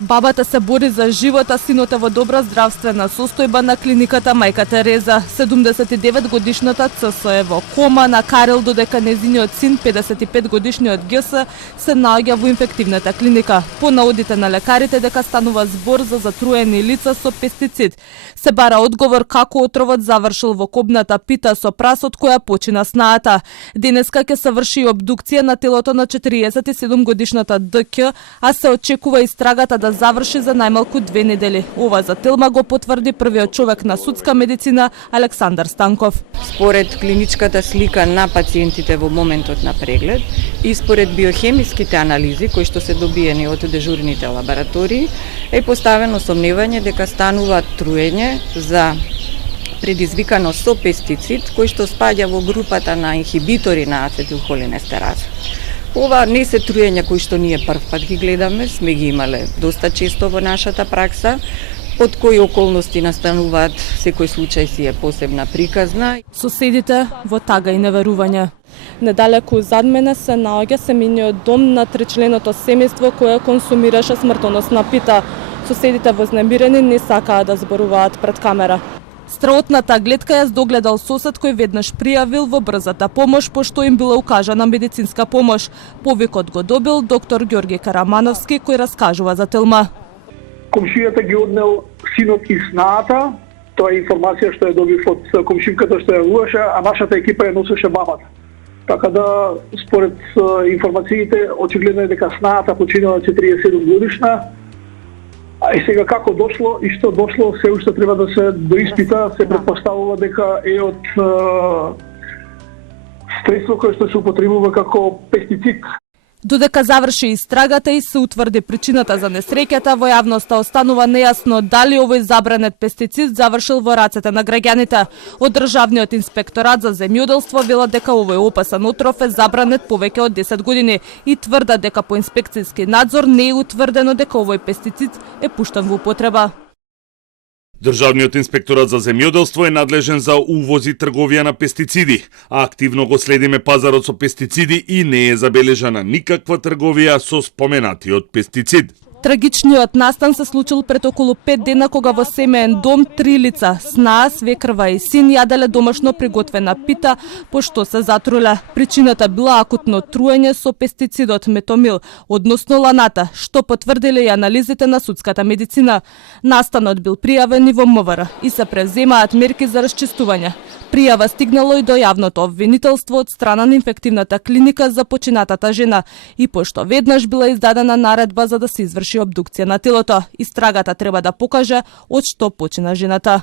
Бабата се бори за живот, а синот е во добра здравствена состојба на клиниката Мајка Тереза. 79 годишната ЦС е во кома, на Карел додека незиниот син, 55 годишниот ГС, се наоѓа во инфективната клиника. По наудите на лекарите дека станува збор за затруени лица со пестицид. Се бара одговор како отровот завршил во кобната пита со прасот која почина снаата. Денеска ќе се врши обдукција на телото на 47 годишната ДК, а се очекува истрагата да заврши за најмалку 2 недели. Ова за Телма го потврди првиот човек на судска медицина Александар Станков. Според клиничката слика на пациентите во моментот на преглед и според биохемиските анализи кои што се добиени од дежурните лаборатории, е поставено сомневање дека станува труење за предизвикано со пестицид кој што спаѓа во групата на инхибитори на ацетилхолинестераза. Ова не се труења кои што ние прв пат ги гледаме, сме ги имале доста често во нашата пракса. Од кои околности настануваат, секој случај си е посебна приказна. Соседите во тага и неверување. Недалеку зад мене се наоѓа семејниот дом на тричленото семејство кое консумираше смртоносна пита. Соседите вознемирени не сакаат да зборуваат пред камера. Страотната гледка ја догледал сосед кој веднаш пријавил во брзата помош пошто им била укажана медицинска помош. Повикот го добил доктор Ѓорги Карамановски кој раскажува за Телма. Комшијата ги однел синот и снаата, тоа е информација што ја добив од комшинката што ја луеше, а нашата екипа ја носеше бабата. Така да, според информациите, очигледно е дека снаата починала 47 годишна, а и сега како дошло и што дошло, се уште треба да се доиспита, се претпоставува дека е од средство кое што се употребува како пестицид. Додека заврши истрагата и се утврди причината за несреќата, во јавноста останува нејасно дали овој забранет пестицид завршил во рацете на граѓаните. Од Државниот инспекторат за земјоделство велат дека овој опасен отров е забранет повеќе од 10 години и тврдат дека по инспекцијски надзор не е утврдено дека овој пестицид е пуштен во употреба. Државниот инспекторат за земјоделство е надлежен за увоз и трговија на пестициди, а активно го следиме пазарот со пестициди и не е забележана никаква трговија со споменатиот пестицид. Трагичниот настан се случил пред околу 5 дена кога во семеен дом 3 лица, снаа, свекрва и син, јаделе домашно приготвена пита, пошто се затруле. Причината била акутно труење со пестицидот метомил, односно ланата, што потврдиле и анализите на судската медицина. Настанот бил пријавен и во МВР и се преземаат мерки за расчистување. Пријава стигнало и до јавното обвинителство од страна на инфективната клиника за починатата жена и пошто веднаш била издадена наредба за да се изврши обдукција на телото, истрагата треба да покаже од што почина жената.